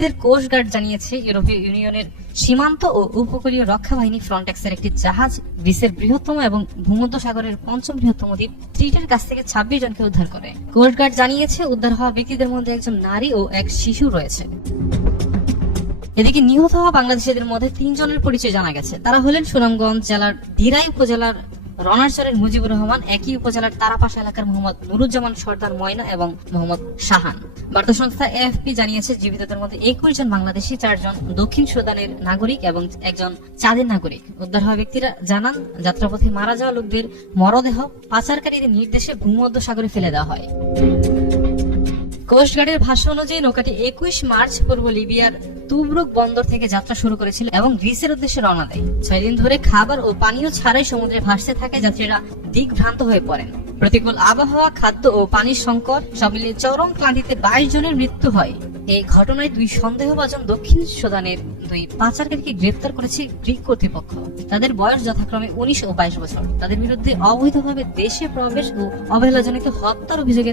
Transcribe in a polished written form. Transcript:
Coast guard জানিয়েছে ইউরোপীয় ইউনিয়নের সীমান্ত ও উপকূলীয় রক্ষা বাহিনী ফ্রন্টেক্সের একটি জাহাজ গ্রিসের বৃহত্তম এবং ভূমধ্যসাগরের পঞ্চম বৃহত্তম দ্বীপ ক্রিটের কাছ থেকে 26 জনকে উদ্ধার করে। কোস্ট গার্ড জানিয়েছে উদ্ধার হওয়া ব্যক্তিদের মধ্যে একজন নারী ও এক শিশু রয়েছে। এদিকে নিহত হওয়া বাংলাদেশিদের মধ্যে 3 জনের পরিচয় জানা গেছে। তারা হলেন সুনামগঞ্জ জেলার দিরাই উপজেলার রনারচরের মুজিবুর রহমান, একই উপজেলার তারাপাশা এলাকার মোহাম্মদ নুরুজ্জামান সর্দার ময়না এবং মোহাম্মদ শাহান। বার্তা সংস্থা এএফপি জানিয়েছে জীবিতদের মধ্যে 21 জন বাংলাদেশি, 4 জন দক্ষিণ সুদানের নাগরিক এবং একজন চাঁদের নাগরিক। উদ্ধার হওয়া ব্যক্তিরা জানান যাত্রাপথে মারা যাওয়া লোকদের মরদেহ পাচারকারীদের নির্দেশে ভূমধ্যসাগরে ফেলে দেওয়া হয়। কোস্টগার্ডের ভাষ্য অনুযায়ী নৌকাটি 21 মার্চ পূর্ব লিবিয়ার তুবরুক বন্দর থেকে যাত্রা শুরু করেছিল এবং গ্রিসের উদ্দেশ্যে রওনা দেয়। 6 দিন ধরে খাবার ও পানীয় ছাড়াই সমুদ্রে ভাসতে থাকে যাত্রীরা দিকভ্রান্ত হয়ে পড়েন। প্রতিকূল আবহাওয়া, খাদ্য ও পানির সংকট সব মিলিয়ে চরম ক্লান্তিতে 22 জনের মৃত্যু হয়। এই ঘটনায় 2 সন্দেহভাজন দক্ষিণ সুদানের 2 পাচারকারীকে গ্রেপ্তার করেছে গ্রিক কর্তৃপক্ষ। তাদের বয়স যথাক্রমে 19 ও 22 বছর। তাদের বিরুদ্ধে অবৈধভাবে দেশে প্রবেশ ও অবহেলাজনিত হত্যার অভিযোগে